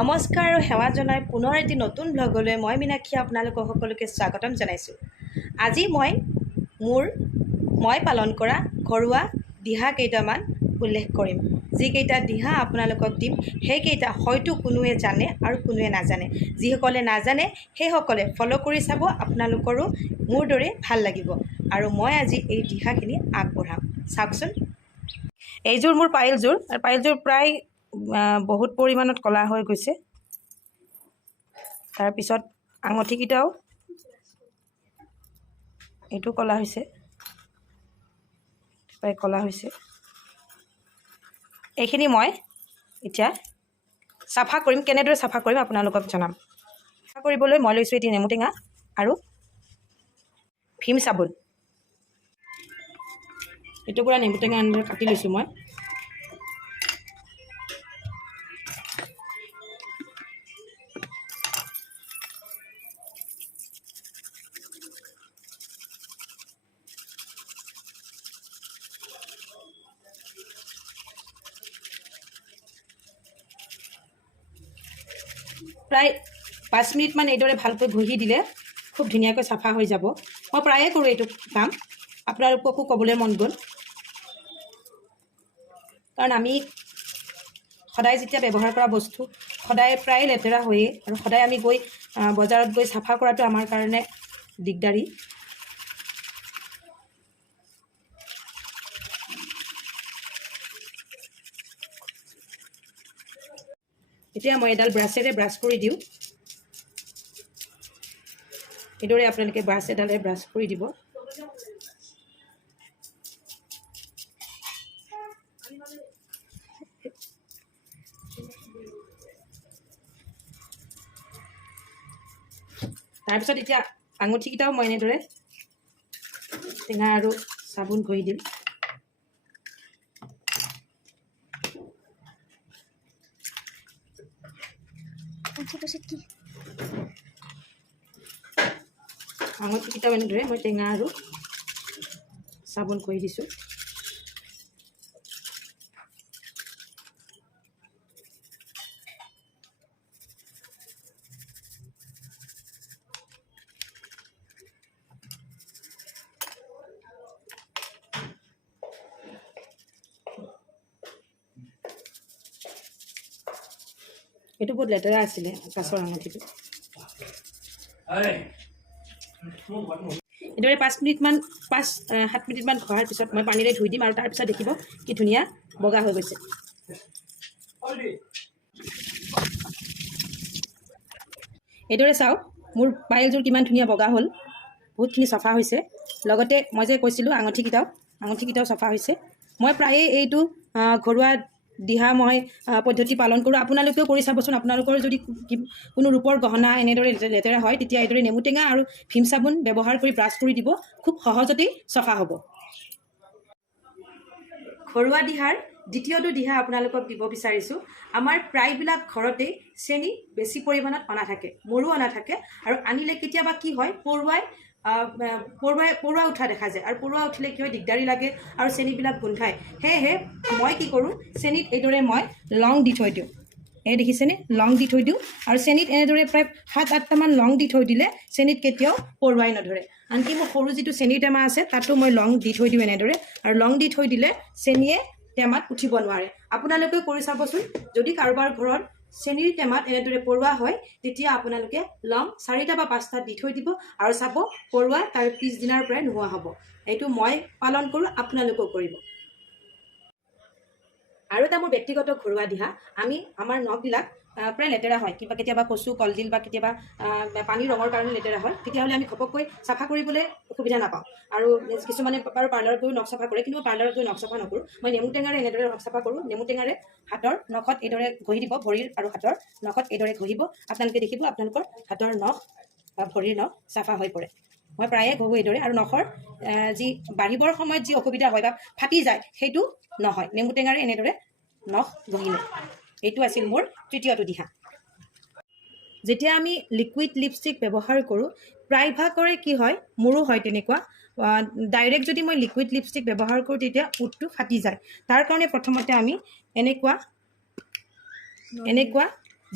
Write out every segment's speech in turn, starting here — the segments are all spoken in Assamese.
নমস্কাৰ আৰু সেৱা জনাই পুনৰ এটি নতুন ব্লগলৈ মই মীনাক্ষী আপোনালোকক সকলোকে স্বাগতম জনাইছোঁ। আজি মই পালন কৰা ঘৰুৱা দিহা কেইটামান উল্লেখ কৰিম। যিকেইটা দিহা আপোনালোকক দিম সেইকেইটা হয়তো কোনোৱে জানে আৰু কোনোৱে নাজানে। যিসকলে নাজানে সেইসকলে ফ'ল' কৰি চাব, আপোনালোকৰো মোৰ দৰে ভাল লাগিব আৰু মই আজি এই দিহাখিনি আগবঢ়াম। চাওকচোন, এইযোৰ মোৰ পাইলযোৰ, আৰু পাইলযোৰ প্ৰায় বহুত পৰিমাণত কলা হৈ গৈছে। তাৰপিছত আঙঠিকেইটাও এইটো কলা হৈছে, প্ৰায় কলা হৈছে। এইখিনি মই এতিয়া চাফা কৰিম। কেনেদৰে চাফা কৰিম আপোনালোকক জনাম। চাফা কৰিবলৈ মই লৈছোঁ এটি নেমু টেঙা আৰু ভীম চাবোন। এইটো পৰা নেমু টেঙা এনেদৰে কাটি লৈছোঁ মই। প্ৰায় 5 মিনিটমান এইদৰে ভালকৈ ঘঁহি দিলে খুব ধুনীয়াকৈ চাফা হৈ যাব। মই প্ৰায়ে কৰোঁ এইটো কাম, আপোনালোককো ক'বলৈ মন গ'ল। কাৰণ আমি সদায় যেতিয়া ব্যৱহাৰ কৰা বস্তু সদায় প্ৰায় লেতেৰা হয়েই, আৰু সদায় আমি গৈ বজাৰত গৈ চাফা কৰাটো আমাৰ কাৰণে দিগদাৰী। এতিয়া মই এডাল ব্ৰাছেৰে ব্ৰাছ কৰি দিওঁ। এইদৰে আপোনালোকে ব্ৰাছ এডালে ব্ৰাছ কৰি দিব। তাৰপিছত এতিয়া আঙঠিকেইটাও মই এনেদৰে টেঙা আৰু চাবোন ঘঁহি দিম। আঙঠিকেইটাও এনেদৰে মই টেঙা আৰু চাবোন ঘঁহি দিছোঁ। এইটো বহুত লেতেৰা আছিলে কাছৰ আঙঠিটো। এইদৰে 5-7 মিনিটমান ঘঁহাৰ পিছত মই পানীৰে ধুই দিম, আৰু তাৰপিছত দেখিব কি ধুনীয়া বগা হৈ গৈছে। এইদৰে চাওক মোৰ পাইলযোৰ কিমান ধুনীয়া বগা হ'ল, বহুতখিনি চাফা হৈছে। লগতে মই যে কৈছিলোঁ আঙঠিকেইটাও চাফা হৈছে। মই প্ৰায়ে এইটো ঘৰুৱা দিহা মই পদ্ধতি পালন কৰোঁ। আপোনালোকেও কৰি চাবচোন। আপোনালোকৰ যদি কোনো ৰূপৰ গহনা এনেদৰে লেতেৰা হয়, তেতিয়া এইদৰে নেমু টেঙা আৰু ভীম চাবোন ব্যৱহাৰ কৰি ব্ৰাছ কৰি দিব, খুব সহজতেই চাফা হ'ব। ঘৰুৱা দিহাৰ দ্বিতীয়টো দিহা আপোনালোকক দিব বিচাৰিছোঁ। আমাৰ প্ৰায়বিলাক ঘৰতেই চেনি বেছি পৰিমাণত অনা থাকে, মোৰো অনা থাকে, আৰু আনিলে কেতিয়াবা কি হয় পৰুৱা উঠা দেখা যায়, আৰু পৰুৱা উঠিলে কি হয় দিগদাৰী লাগে আৰু চেনিবিলাক গোন্ধায়। সেয়েহে মই কি কৰোঁ, চেনিত এইদৰে মই লং দি থৈ দিওঁ। এই দেখিছেনে, লং দি থৈ দিওঁ, আৰু চেনিত এনেদৰে প্ৰায় 7-8টামান লং দি থৈ দিলে চেনিত কেতিয়াও পৰুৱাই নধৰে। আনকি মোৰ সৰু যিটো চেনিৰ টেমা আছে তাতো মই লং দি থৈ দিওঁ এনেদৰে, আৰু লং দি থৈ দিলে চেনিয়ে টেমাত উঠিব নোৱাৰে। আপোনালোকেও কৰি চাবচোন। যদি কাৰোবাৰ ঘৰত চেনিৰ টেমাত এনেদৰে পৰুৱা হয়, তেতিয়া আপোনালোকে লং 4টা বা 5টা দি থৈ দিব, আৰু চাব পৰুৱা তাৰ পিছদিনাৰ পৰাই নোহোৱা হ'ব। এইটো মই পালন কৰোঁ, আপোনালোকেও কৰিব। আৰু এটা মোৰ ব্যক্তিগত ঘৰুৱা দিহা, আমাৰ নখবিলাক প্ৰায় লেতেৰা হয়, কেতিয়াবা কচু, কলডিল বা কেতিয়াবা পানী ৰঙৰ কাৰণে লেতেৰা হয়। তেতিয়াহ'লে আমি ঘপককৈ চাফা কৰিবলৈ অসুবিধা নাপাওঁ। আৰু কিছুমানে বাৰু পাৰ্লাৰত গৈ নখ চাফা কৰে, কিন্তু মই পাৰ্লাৰত গৈ নখ চাফা নকৰোঁ। মই নেমু টেঙাৰে এনেদৰে নখ চাফা কৰোঁ। নেমু টেঙাৰে হাতৰ নখত এইদৰে ঘঁহি দিব, ভৰিৰ আৰু হাতৰ নখত এইদৰে ঘঁহিব। আপোনালোকে দেখিব আপোনালোকৰ হাতৰ নখ বা ভৰিৰ নখ চাফা হৈ পৰে। মই প্ৰায়ে ঘঁহোঁ এইদৰে, আৰু নখৰ যি বাঢ়িবৰ সময়ত যি অসুবিধা হয় বা ফাটি যায় সেইটো নহয় নেমু টেঙাৰে এনেদৰে নখ ঘঁহিলে। এইটো আছিল মোৰ তৃতীয়টো দিহা। যেতিয়া আমি লিকুইড লিপষ্টিক ব্যৱহাৰ কৰোঁ, প্ৰায়ভাগৰে কি হয়, মোৰো হয় তেনেকুৱা, ডাইৰেক্ট যদি মই লিকুইড লিপষ্টিক ব্যৱহাৰ কৰোঁ তেতিয়া ওঁঠটো ফাটি যায়। তাৰ কাৰণে প্ৰথমতে আমি এনেকুৱা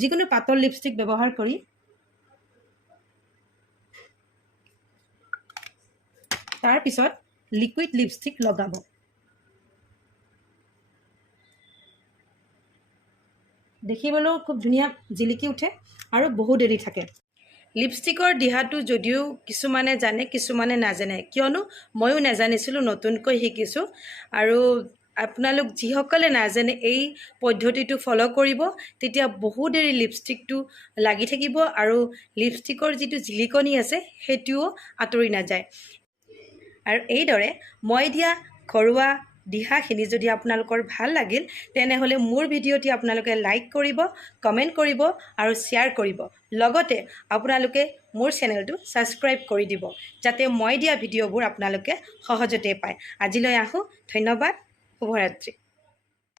যিকোনো পাতল লিপষ্টিক ব্যৱহাৰ কৰি তাৰ পিছত লিকুইড লিপষ্টিক লগাব। দেখিবলৈও খুব ধুনীয়া জিলিকি উঠে আৰু বহু দেৰি থাকে। লিপষ্টিকৰ দিহাটো যদিও কিছুমানে জানে কিছুমানে নাজানে, কিয়নো ময়ো নাজানিছিলোঁ, নতুনকৈ শিকিছোঁ। আৰু আপোনালোক যিসকলে নাজানে এই পদ্ধতিটো ফ'ল' কৰিব, তেতিয়া বহু দেৰি লিপষ্টিকটো লাগি থাকিব আৰু লিপষ্টিকৰ যিটো জিলিকনি আছে সেইটোও আঁতৰি নাযায়। আৰু এইদৰে মই দিয়া ঘৰুৱা দিহাখিনি যদি আপোনালোকৰ ভাল লাগিল, তেনেহ'লে মোৰ ভিডিঅ'টি আপোনালোকে লাইক কৰিব, কমেণ্ট কৰিব আৰু শ্বেয়াৰ কৰিব। লগতে আপোনালোকে মোৰ চেনেলটো ছাবস্ক্ৰাইব কৰি দিব, যাতে মই দিয়া ভিডিঅ'বোৰ আপোনালোকে সহজতে পায়। আজিলৈ আহোঁ, ধন্যবাদ, শুভৰাত্ৰি।